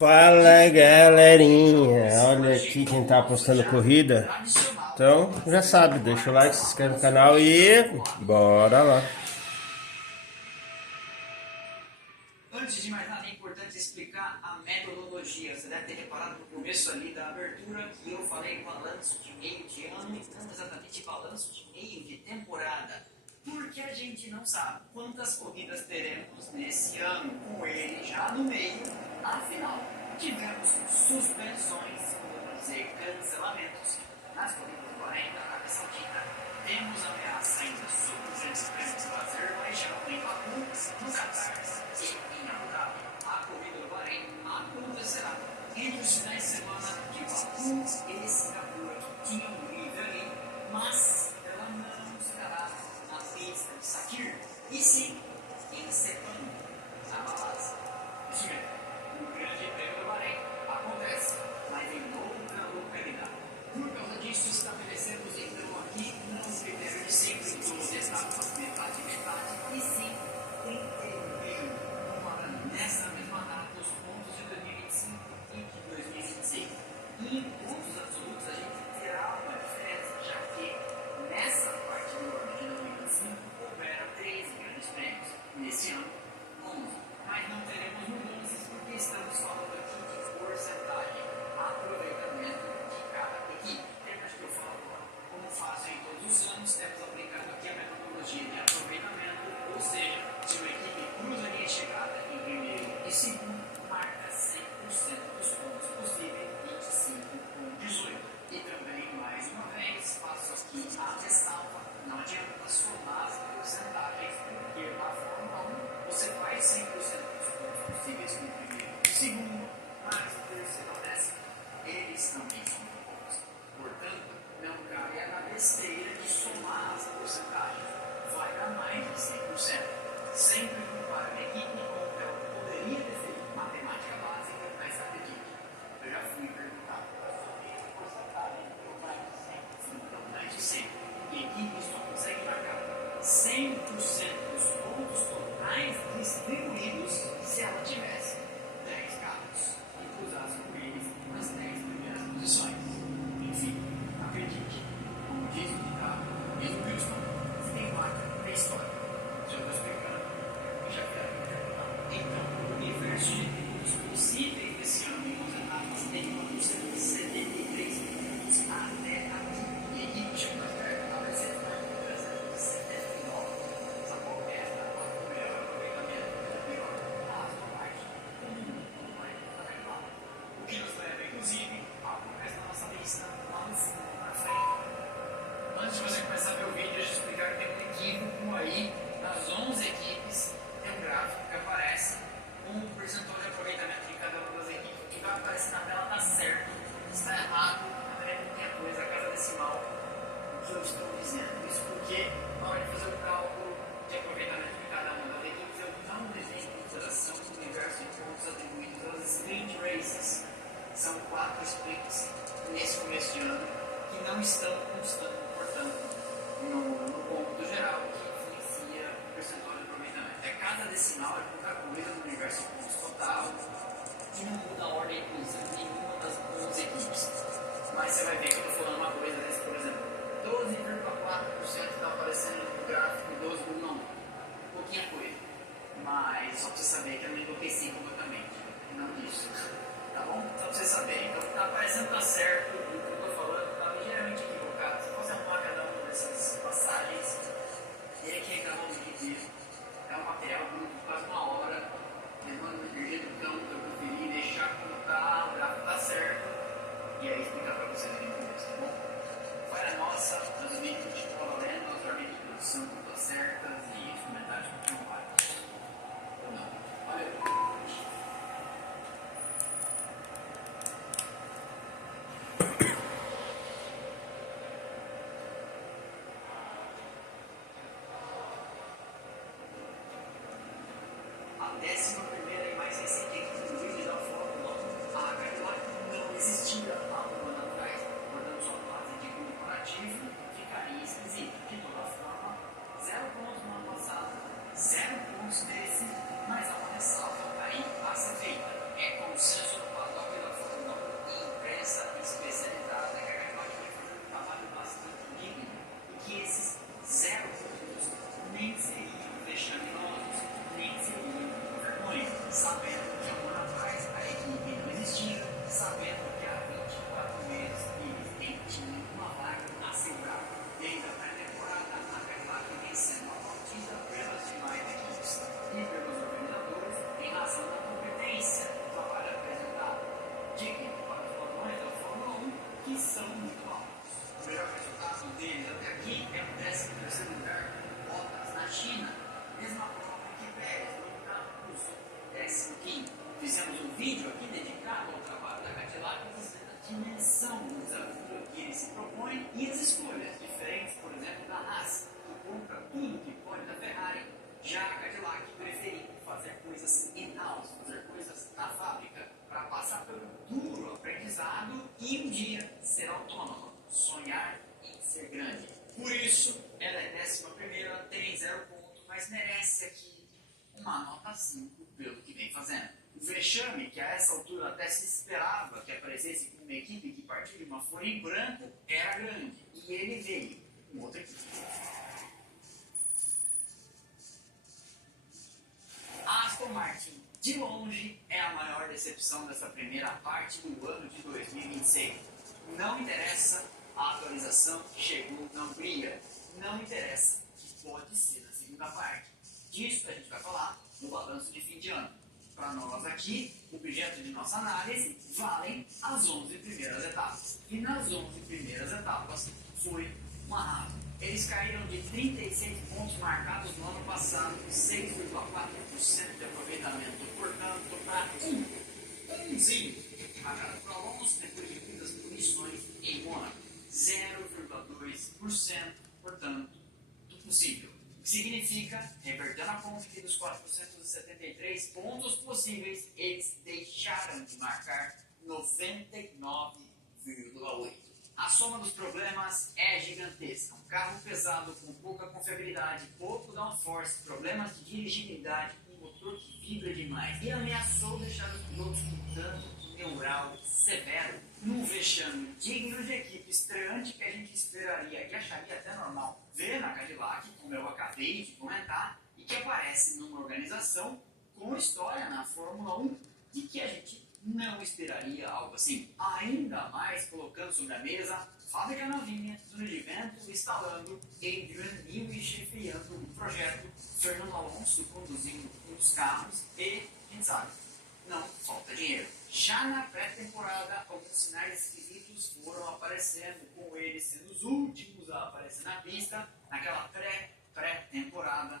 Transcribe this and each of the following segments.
Fala galerinha, olha aqui quem tá apostando corrida. Então já sabe, deixa o like, se inscreve no canal e bora lá. Antes de mais nada, é importante explicar a metodologia. Você deve ter reparado no começo ali da abertura que eu falei balanço de meio de ano e não exatamente balanço de meio de temporada. Porque a gente não sabe quantas corridas teremos nesse ano com ele já no meio. Afinal, tivemos suspensões, por dizer cancelamentos, nas corridas do Bahrein da Arábia Saudita. Temos ameaça ainda sobre os grandes prêmios do Azerbaijão em Baku, no Catar e em Abu Dhabi. A corrida do Bahrein acontecerá entre os finais de semana de Baku e Singapura. Tinha um nível ali, mas ela não estará na pista de Sakir, e sim em Sepang, na Malásia. Isso mesmo, o Grande Prêmio do Bahrein acontece, mas em outra localidade. Por causa disso, estabelecemos então aqui um critério de sempre 12 etapas, metade, metade, e sim 31 para nessa mesma data os pontos de 2025 e de 2026. E em pontos absolutos a gente terá uma diferença, já que nessa parte do ano de 2025 houveram 13 grandes prêmios. Nesse ano, 11. Mas não teremos mudanças porque estamos falando aqui de porcentagem, aproveitamento de cada equipe. Lembra que eu falo agora? Como faço em todos os anos, temos aplicado aqui a metodologia de aproveitamento, ou seja, se uma equipe cruza a linha de chegada em primeiro e segundo, marca 100% dos pontos possíveis, 25 com 18. E também, mais uma vez, faço aqui a ressalva, não adianta somar as porcentagens, porque na Fórmula 1 você faz 100% dos pontos possíveis com o primeiro e o segundo, mas o terceiro ao décimo, eles também são pontos. Portanto, não cabe a besteira de somar as porcentagens. Vai dar mais de 100%. Sempre compara a equipe com o que ela poderia ter feito matemática básica, mas acredite, eu já fui perguntado sobre essa porcentagem, eu mais de 100%, então mais de 100%. E a equipe só consegue marcar 100% dos pontos totais distribuídos se ela tivesse 10 carros e cruzasse com eles nas 10 primeiras posições. Enfim, acredite, como diz o ditado, mesmo Houston, se tem marca, tem história. Já estou explicando, eu já quero interpretar. Então, o universo de pilotos possíveis desse ano em 11 etapas tem uma custa de 73 minutos até aqui. E a equipe chegou mais perto, a Mercedes vai com mudança de 79. Sacou? Esta é o melhor aproveitamento, é melhor a Aston Martin, todo mundo vai para lá. O que nos leva, inclusive, ao começo da nossa lista, lá no fundo, na frente. Antes de você começar a ver o vídeo, deixa eu explicar que tem um equívoco aí, das 11 equipes, tem um gráfico que aparece com o percentual de aproveitamento de cada uma das equipes. O que vai aparecer na tela está certo, está errado, na verdade tem a coisa, a casa decimal, o que eu estou dizendo. Isso porque, na hora de fazer o cálculo de aproveitamento de cada uma das equipes, eu não levei em consideração o universo de pontos atribuídos às sprint races. São 4 sprints nesse começo de ano que não estão constando, portanto, no cômputo geral, que influencia o percentual de aproveitamento. É cada decimal é pouca coisa no universo de pontos total e não muda a ordem inclusive nenhuma das 11 equipes. Mas você vai ver que eu estou falando uma coisa desse, por exemplo, 12,4% está aparecendo no gráfico, 12 não, pouquinha coisa. Mas só para você saber que eu me enlouqueci completamente, não disso. Tá bom? Só pra vocês saberem. Então, tá parecendo que tá certo, o que eu tô falando tá ligeiramente equivocado. Se fosse arrumar cada uma dessas passagens, teria que reclamar um vídeo. É um material bruto, quase uma hora, levando uma energia do campo pra eu conferir, deixar como tá, o gráfico tá certo, e aí explicar pra vocês ali no começo, tá bom? Vai na nossa, nos vídeos que a gente tá valendo, as ordens de produção estão certas e os comentários continuam válidos. Ou não? Valeu! A 11ª e mais recente equipe do vídeo da Fórmula 1, a Cadillac, não existia há um ano atrás. Portanto, sua fase de comparativo ficaria esquisita. De toda forma, 0 pontos no ano passado, 0 pontos nesse, mas há uma ressalva aí a ser feita. É consenso do ação no desafio que ele se propõe e as escolhas, diferentes, por exemplo, da Haas, que compra tudo que pode da Ferrari, já a Cadillac preferindo fazer coisas in-house, fazer coisas na fábrica, para passar pelo duro aprendizado e um dia ser autônoma, sonhar em ser grande. Por isso, ela é 11ª, tem 0 ponto, mas merece aqui uma nota 5 pelo que vem fazendo. O vexame, que a essa altura até se esperava que aparecesse com uma equipe que partiu de uma folha em branco, era grande. E ele veio com outra equipe. A Aston Martin, de longe, é a maior decepção dessa primeira parte do ano de 2026. Não interessa a atualização que chegou na Hungria. Não interessa que pode ser na segunda parte. Disso a gente vai falar no balanço de fim de ano. Para nós aqui, o objeto de nossa análise valem as 11 primeiras etapas. E nas 11 primeiras etapas foi uma rata. Eles caíram de 36 pontos marcados no ano passado, 6,4% de aproveitamento, portanto, para umzinho. A cada por Alonso, depois de muitas punições em Mônaco, 0,2%, portanto, do possível. O que significa, revertendo a conta que dos 473 pontos possíveis, eles deixaram de marcar 99,8. A soma dos problemas é gigantesca. Um carro pesado com pouca confiabilidade, pouco downforce, problemas de dirigibilidade, um motor que vibra demais e ameaçou deixar os pilotos com dano neural severo, num vexame digno de equipe estreante que a gente esperaria e acharia até normal ver na Cadillac, como eu acabei de comentar, e que aparece numa organização com história na Fórmula 1 e que a gente não esperaria algo assim. Ainda mais colocando sobre a mesa fábrica novinha, túnel de vento instalando, Adrian Newey chefiando o projeto, Fernando Alonso conduzindo um dos carros e, quem sabe, não falta dinheiro. Já na pré-temporada, alguns sinais esquisitos foram aparecendo, com eles sendo os últimos a aparecer na pista, naquela pré-temporada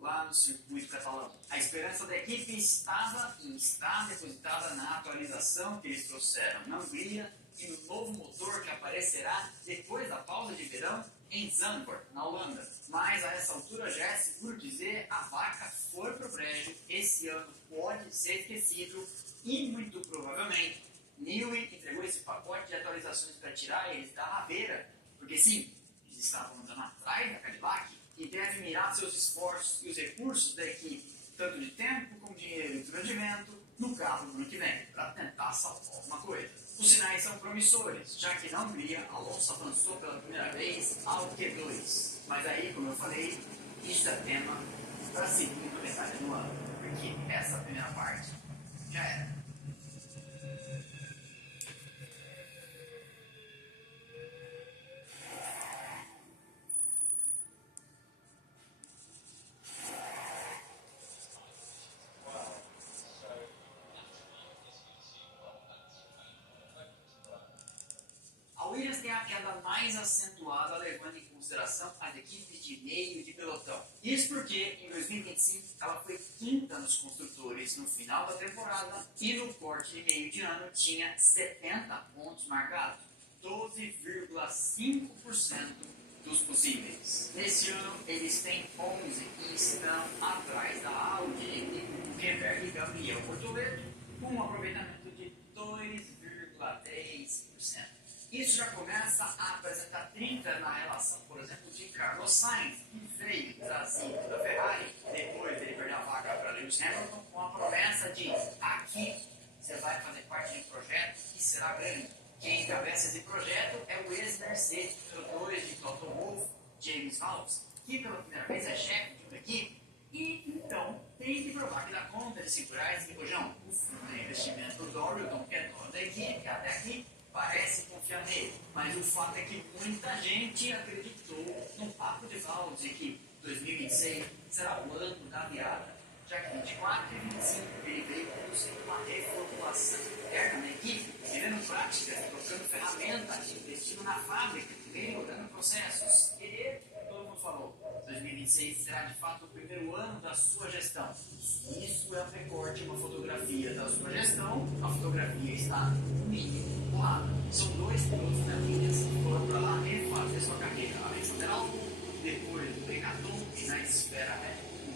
lá no circuito catalão. A esperança da equipe estava e está depositada na atualização que eles trouxeram na Hungria e no novo motor que aparecerá depois da pausa de verão em Zandvoort, na Holanda. Mas a essa altura já é seguro dizer, a vaca foi pro brejo, esse ano pode ser esquecido e muito provavelmente Newey entregou esse pacote de atualizações para tirar eles da rabeira, porque sim, eles estavam andando atrás da Cadillac e deve mirar seus esforços e os recursos da equipe, tanto de tempo como dinheiro e rendimento, no carro no ano que vem, para tentar salvar alguma coisa. Os sinais são promissores, já que na Hungria, Alonso avançou pela primeira vez ao Q2. Mas aí, como eu falei, isso é tema para a segunda metade do ano, porque essa primeira parte já era. A Williams tem a queda mais acentuada, levando em consideração as equipes de meio de pelotão. Isso porque, em 2025, ela foi quinta nos construtores no final da temporada e no corte de meio de ano tinha 70 pontos marcados, 12,5% dos possíveis. Nesse ano, eles têm 11 e estão atrás da Audi, com Ricciardo e Gabriel Bortoleto, com um aproveitamento de 2,3%. Isso já começa a apresentar trinca na relação, por exemplo, de Carlos Sainz, que veio trazido da Ferrari, depois dele perder a vaga para Lewis Hamilton, com a promessa de aqui você vai fazer parte de um projeto que será grande. Quem encabeça esse projeto é o ex-Mercedes, número 2 de Toto Wolff, James Vowles, que pela primeira vez é chefe de uma equipe, e então tem que provar que dá conta de segurar esse rojão. O fundo de investimento do Dorilton, que é dono da equipe, que até aqui parece confiar nele, mas o fato é que muita gente acreditou no papo de Vowles de que 2026 será o ano da virada, já que 24 e 25 ele veio conduzindo uma reformulação interna na equipe, vivendo prática, trocando ferramentas, investindo na fábrica, melhorando processos. E todo mundo falou, 2026 será de fato o primeiro ano da sua gestão. Isso é um recorte, uma fotografia da sua gestão. A fotografia está no mínimo colada. São dois pilotos na linha que foram para lá refazer sua carreira. Alexander Albon, depois do Brigaton e na esfera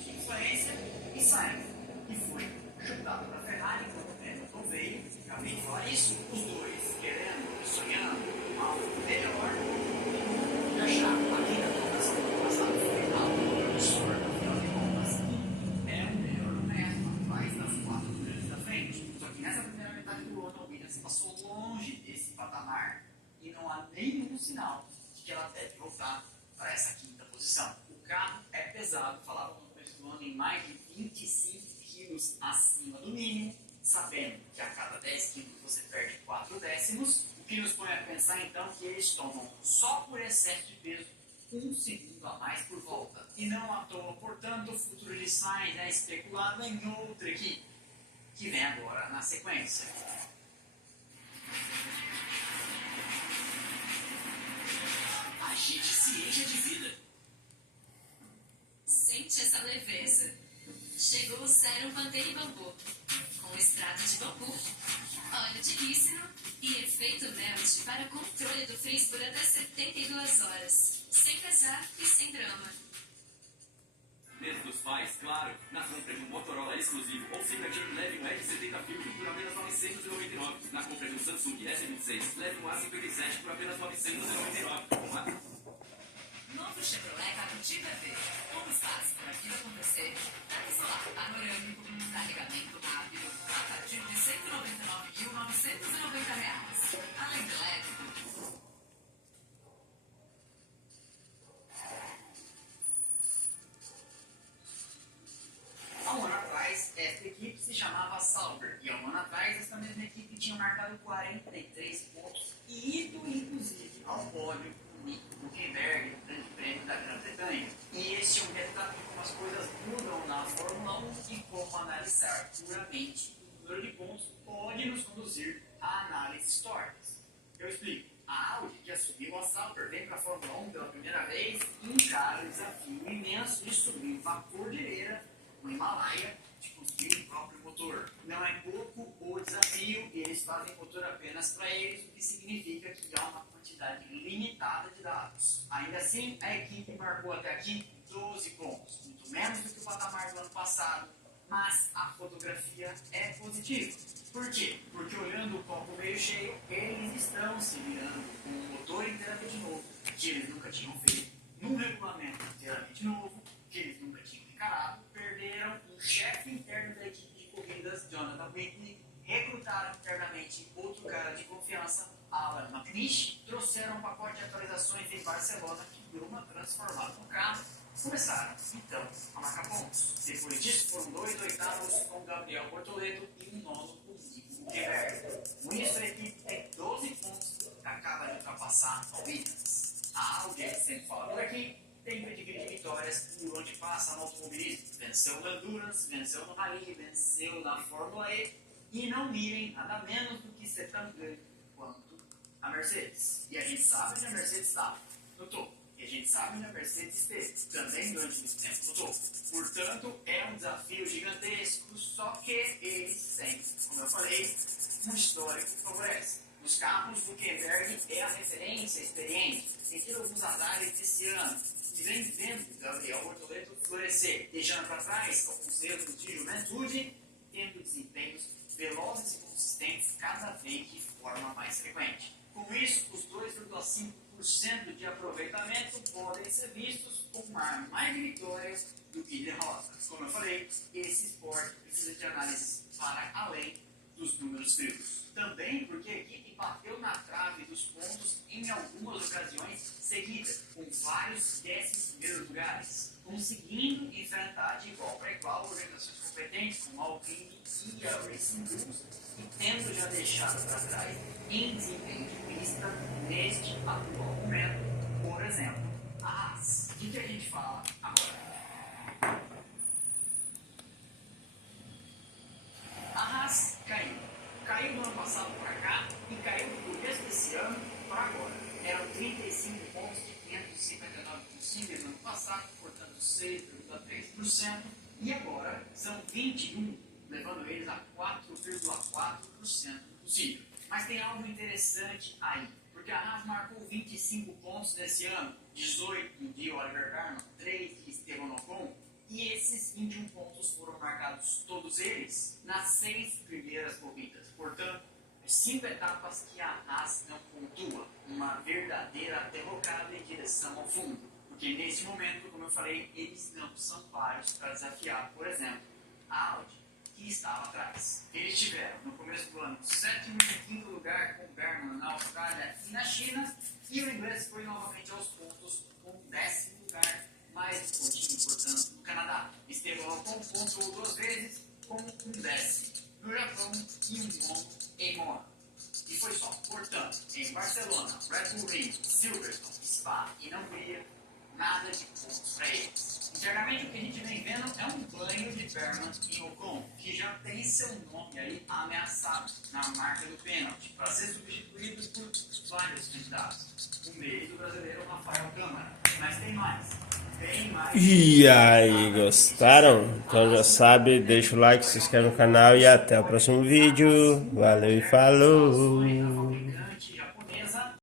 de influência, e Sainz, que foi chutado para a Ferrari quando o Hamilton veio. Acabei de falar isso. Os dois querendo, sonhando algo melhor. E achar a vida toda semana passada foi algo absurdo, afinal de contas. É o melhor do resto, atrás das quatro grandes da frente. Só que nessa primeira metade do ano, a Williams passou longe desse patamar e não há nenhum sinal de que ela deve voltar para essa quinta posição. O carro é pesado, falava no começo do ano em mais de 25 quilos acima do mínimo, sabendo que a cada 10 quilos você perde 4 décimos, o que nos põe a pensar então que eles tomam só por excesso de peso 1 segundo a mais por volta. E não à toa, portanto, o futuro de Sainz é especulado em outra equipe, que vem agora na sequência. A gente se enche de vida. Sente essa leveza. Chegou o sérum Pantene Bambu, com extrato de bambu, óleo de rícino e efeito melt para controle do frizz por até 72 horas, sem pesar e sem drama. Mês dos pais, claro, na compra de um Motorola exclusivo ou Fingertip, leve um Edge 70 Fusion por apenas R$ 999. Na compra de um Samsung S26, leve um A57 por apenas R$ 999. Novo Chevrolet Captiva V. Como faz para aquilo acontecer? Teto solar panorâmico, carregamento rápido, a partir de R$ 199.990. Além do elétrico. Há um ano atrás, esta equipe se chamava Sauber, e há um ano atrás, esta mesma equipe tinha marcado 43 pontos e ido, inclusive, ao pódio com Nico Hülkenberg, no Grande Prêmio da Grã-Bretanha. E este é um retrato de como as coisas mudam na Fórmula 1 e como analisar puramente o número de pontos pode nos conduzir a análises tortas. Eu explico. A Audi, que assumiu a Sauber, vem para a Fórmula 1 pela primeira vez e encara o desafio imenso de subir uma cordilheira no Himalaia de construir o próprio motor. Não é pouco o desafio e eles fazem motor apenas para eles, o que significa que há uma quantidade limitada de dados. Ainda assim, a equipe marcou até aqui 12 pontos, muito menos do que o patamar do ano passado, mas a fotografia é positiva. Por quê? Porque olhando o copo meio cheio, eles estão se virando com um motor inteiramente novo, que eles nunca tinham feito, num regulamento inteiramente novo, que eles nunca tinham encarado, perderam um chefe interno da equipe de corridas, Jonathan Whitney, recrutaram internamente outro cara de confiança, Alan McNish, trouxeram um pacote de atualizações em Barcelona que deu uma transformada no carro, começaram, então, a marcar pontos. Depois disso, foram 2 oitavos com Gabriel Bortoleto e um nono com Nico Hülkenberg. Com isso, a equipe tem 12 pontos que acaba de ultrapassar a Williams. A Audi, sempre fala por aqui, tem pedigree de vitórias por onde passa no automobilismo. Venceu no Endurance, venceu no Rally, venceu na Fórmula E e não mirem nada menos do que ser tão grande quanto a Mercedes. E a gente sabe onde a Mercedes está, no topo. E a gente sabe onde a Mercedes esteve, também durante muito tempo no topo. Portanto, é um desafio gigantesco, só que eles têm, como eu falei, um histórico que favorece. Nos carros, o Hülkenberg é a referência experiente, tem tido alguns azares desse ano, e vem vendo o Gabriel Bortoleto florescer, deixando para trás alguns erros de juventude, tendo desempenhos velozes e consistentes cada vez de forma mais frequente. Com isso, os 2,5% de aproveitamento podem ser vistos como uma arma mais de vitórias do que derrotas. Como eu falei, esse esporte precisa de análises para além dos números frios. Também porque a equipe bateu na trave dos pontos em algumas ocasiões seguidas, com vários 11º lugares, conseguindo enfrentar de igual para igual organizações competentes como a Alpine e a Racing Bulls, e tendo já deixado para trás em desempenho de pista neste atual momento, por exemplo, a Haas. O que a gente fala agora? A Haas caiu. Caiu do ano passado para cá e caiu do começo desse ano para agora. eram 35 pontos de 559 possíveis no ano passado, portanto 6,3%, e agora são 21, levando eles a 4,4% possível. Mas tem algo interessante aí, porque a Haas marcou 25 pontos nesse ano, 18 de Oliver Berman, 3 de Esteban Ocon, e esses 21 pontos foram marcados, todos eles, nas 6 primeiras corridas. Portanto, 5 etapas que a Haas não pontua, uma verdadeira derrocada em direção ao fundo. Porque nesse momento, como eu falei, eles não são vários para desafiar, por exemplo, a Audi, que estava atrás. Eles tiveram, no começo do ano, 7º e 5º lugar com Berman na Austrália e na China, e o inglês foi novamente aos pontos com o 10º lugar, mais um pontinho, portanto, no Canadá. Esteban Ocon pontuou 2 vezes com um 10º no Japão e um nono em Mônaco. E foi só. Portanto, em Barcelona, Red Bull Ring, Silverstone, Spa e na Hungria, nada de pontos para eles. Internamente, o que a gente vem vendo é um banho de Berman e Ocon, que já tem seu nome aí ameaçado na marca do pênalti, para ser substituído por vários candidatos. O meio do brasileiro Rafael Câmara. Mas tem mais. Tem mais. E aí, gostaram? Então já sabe, deixa o like, se inscreve no canal e até o próximo vídeo. Valeu e falou!